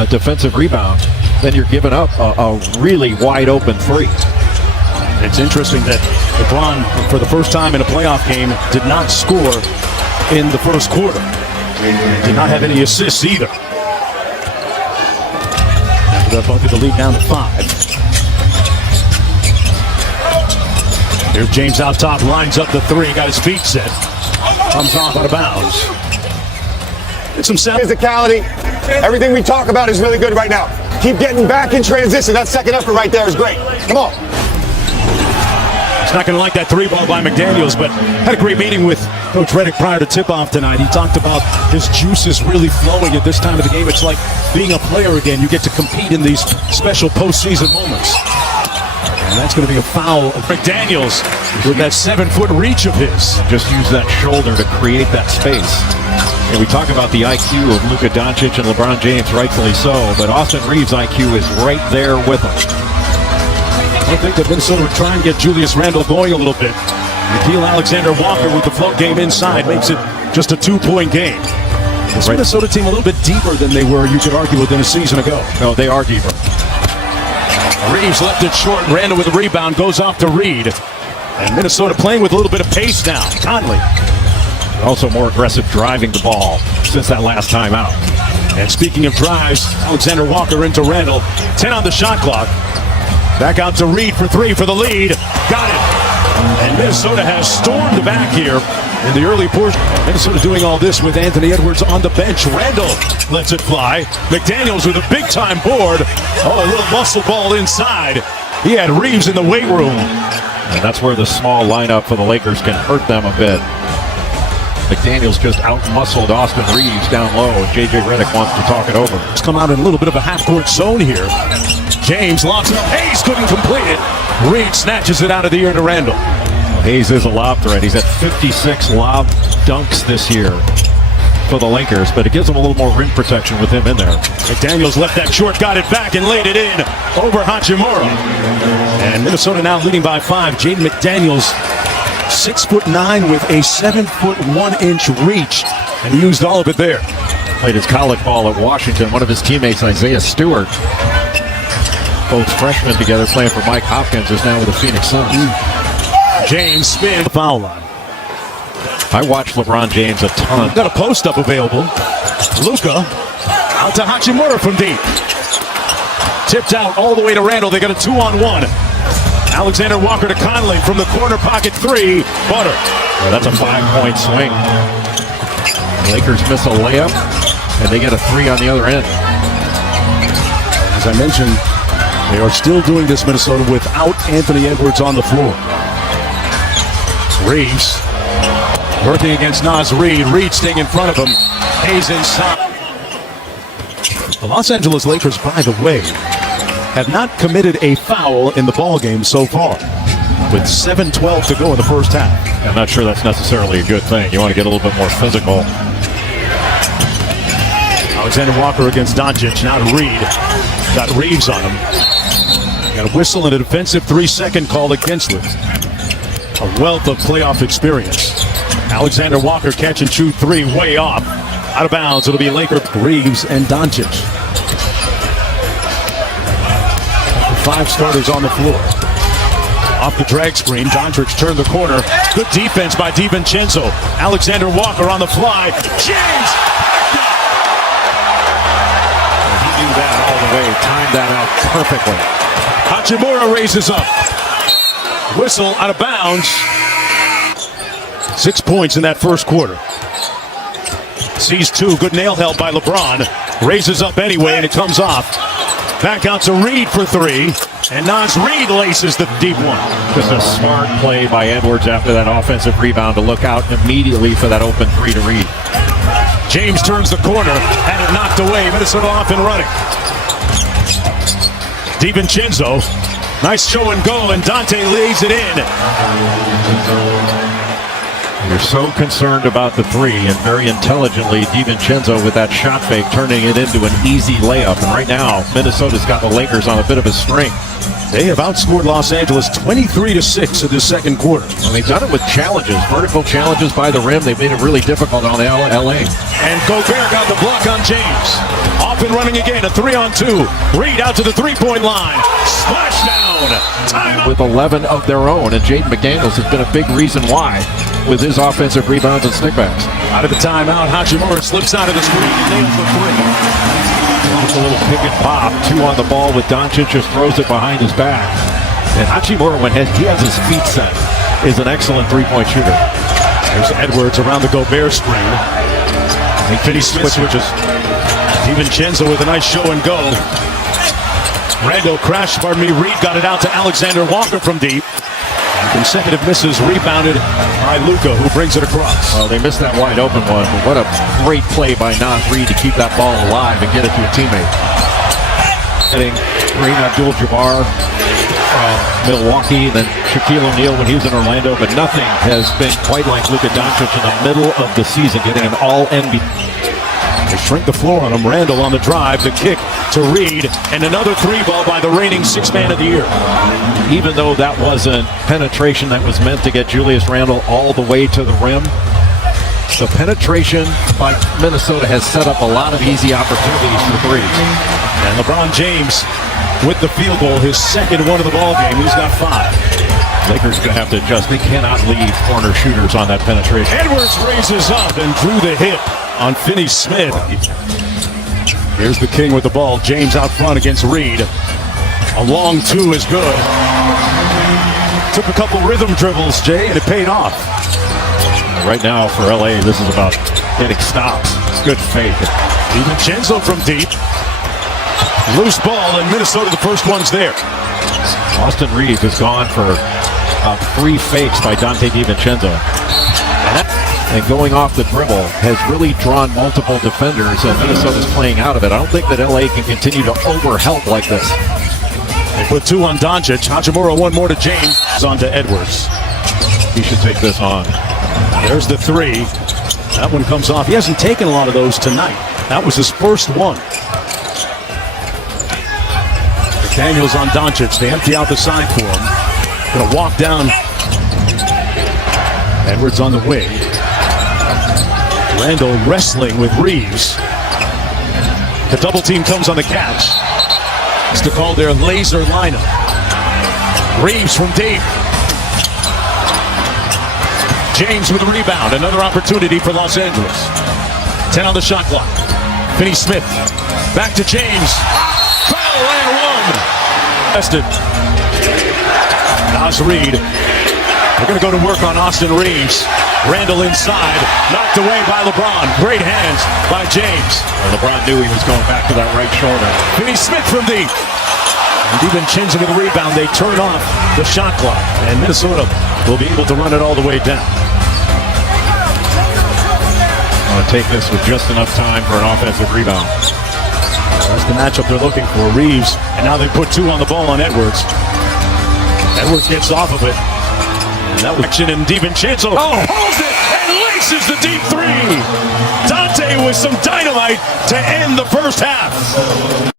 a defensive rebound, then you're giving up a really wide open three. It's interesting that LeBron, for the first time in a playoff game, did not score in the first quarter. Did not have any assists either. After that bucket, the lead down to 5. Here's James out top, lines up the three, got his feet set. Comes off out of bounds. It's some sound. Physicality. Everything we talk about is really good right now. Keep getting back in transition. That second effort right there is great. Come on. He's not going to like that three ball by McDaniels, but had a great meeting with Coach Redick prior to tip-off tonight. He talked about his juices really flowing at this time of the game. It's like being a player again. You get to compete in these special postseason moments. And that's going to be a foul of McDaniels with that 7-foot reach of his. Just use that shoulder to create that space. And we talk about the IQ of Luka Doncic and LeBron James, rightfully so, but Austin Reeves' IQ is right there with him. I think that Minnesota would try and get Julius Randle going a little bit. Nickeil Alexander-Walker with the float game inside makes it just a 2-point game. This Minnesota team a little bit deeper than they were, you could argue, within a season ago. No, they are deeper. Reeves left it short. Randle with a rebound goes off to Reed. And Minnesota playing with a little bit of pace now. Conley. Also more aggressive driving the ball since that last time out. And speaking of drives, Alexander Walker into Randle. 10 on the shot clock. Back out to Reed for three for the lead. Got it. And Minnesota has stormed back here in the early portion. Minnesota doing all this with Anthony Edwards on the bench. Randle lets it fly. McDaniels with a big-time board. Oh, a little muscle ball inside. He had Reeves in the weight room. And that's where the small lineup for the Lakers can hurt them a bit. McDaniels just out-muscled Austin Reeves down low, and J.J. Redick wants to talk it over. He's come out in a little bit of a half-court zone here. James lobs it up. Hayes couldn't complete it. Reed snatches it out of the air to Randle. Hayes is a lob threat. He's at 56 lob dunks this year for the Lakers, but it gives him a little more rim protection with him in there. McDaniels left that short, got it back, and laid it in over Hachimura. And Minnesota now leading by 5. Jaden McDaniels, 6'9" with a 7-foot 1-inch reach, and he used all of it there. Played his college ball at Washington. One of his teammates, Isaiah Stewart, both freshmen together playing for Mike Hopkins, is now with the Phoenix Suns. James spin foul line. I watched LeBron James a ton. Got a post-up available. Luka out to Hachimura from deep. Tipped out all the way to Randle. They got a 2-on-1. Alexander Walker to Conley from the corner pocket three. Butter. Well, that's a 5-point swing. Lakers miss a layup, and they get a 3 on the other end. As I mentioned, they are still doing this, Minnesota, without Anthony Edwards on the floor. Reeves working against Naz Reid. Reid staying in front of him. Hayes inside. The Los Angeles Lakers, by the way, have not committed a foul in the ballgame so far, with 7:12 to go in the first half. I'm not sure that's necessarily a good thing. You want to get a little bit more physical. Alexander Walker against Doncic. Now to Reed. Got Reeves on him. Got a whistle and a defensive 3-second call against him. A wealth of playoff experience. Alexander Walker catch and shoot three way off. Out of bounds. It'll be Lakers, Reeves, and Doncic. 5 starters on the floor. Off the drag screen, Doncic turned the corner. Good defense by DiVincenzo. Alexander Walker on the fly. James! He knew that all the way, timed that out perfectly. Hachimura raises up. Whistle out of bounds. 6 points in that first quarter. Sees 2. Good nail help by LeBron. Raises up anyway, and it comes off. Back out to Reed for 3. And Naz Reid laces the deep one. Just a smart play by Edwards after that offensive rebound to look out immediately for that open 3 to Reed. James turns the corner. Had it knocked away. Minnesota off and running. DiVincenzo. Nice show and go, and Dante lays it in. You're so concerned about the three, and very intelligently, DiVincenzo with that shot fake, turning it into an easy layup. And right now, Minnesota's got the Lakers on a bit of a string. They have outscored Los Angeles 23-6 in the second quarter. And they've done it with challenges, vertical challenges by the rim. They've made it really difficult on LA. And Gobert got the block on James. Off and running again, a 3-on-2. Reed out to the three-point line. Splashdown. Timeout. With 11 of their own, and Jaden McDaniels has been a big reason why with his offensive rebounds and stickbacks. Out of the timeout, Hachimura slips out of the screen and nails the three. Just a little pick and pop. 2 on the ball with Doncic, just throws it behind his back. And Hachimura, when he has his feet set, is an excellent three-point shooter. There's Edwards around the Gobert screen. Finney Smith switches. DiVincenzo with a nice show and go. Randall crashed, Reed got it out to Alexander Walker from deep. Consecutive misses rebounded by Luka, who brings it across. Well, they missed that wide open one, but what a great play by Nas Reed to keep that ball alive and get it to a teammate. Getting Kareem Abdul-Jabbar from Milwaukee, then Shaquille O'Neal when he was in Orlando, but nothing has been quite like Luka Doncic in the middle of the season, getting an all-NBA. They shrink the floor on him. Randall on the drive, the kick to Reed, and another three ball by the reigning sixth man of the year. Even though that wasn't penetration that was meant to get Julius Randle all the way to the rim, the penetration by Minnesota has set up a lot of easy opportunities for threes. And LeBron James with the field goal, his second one of the ball game. He's got 5. Lakers are going to have to adjust. They cannot leave corner shooters on that penetration. Edwards raises up and through the hip on Finney Smith. Here's the king with the ball. James out front against Reed. A long 2 is good. Took a couple rhythm dribbles, Jay, and it paid off. Right now for LA, this is about getting stops. It's good fake. DiVincenzo from deep. Loose ball, and Minnesota the first one's there. Austin Reeves has gone for 3 fakes by Dante DiVincenzo. And going off the dribble has really drawn multiple defenders, and Minnesota's playing out of it. I don't think that LA can continue to overhelp like this. They put 2 on Doncic. Hachimura 1 more to James. It's on to Edwards. He should take this on. There's the 3. That one comes off. He hasn't taken a lot of those tonight. That was his first one. McDaniels on Doncic. They empty out the side for him. Gonna walk down. Edwards on the wing. Randall wrestling with Reeves. The double team comes on the catch. It's to call their laser lineup. Reeves from deep. James with a rebound. Another opportunity for Los Angeles. 10 on the shot clock. Finney Smith. Back to James. Foul and 1. Tested. Nas Reed. They're going to go to work on Austin Reeves. Randall inside, knocked away by LeBron. Great hands by James. Well, LeBron knew he was going back to that right shoulder. Finney Smith from deep. And DiVincenzo with a rebound. They turn off the shot clock. And Minnesota will be able to run it all the way down. Want to take this with just enough time for an offensive rebound. That's the matchup they're looking for. Reeves, and now they put 2 on the ball on Edwards. Edwards gets off of it. That was action, and DiVincenzo holds it and laces the deep 3. Dante with some dynamite to end the first half.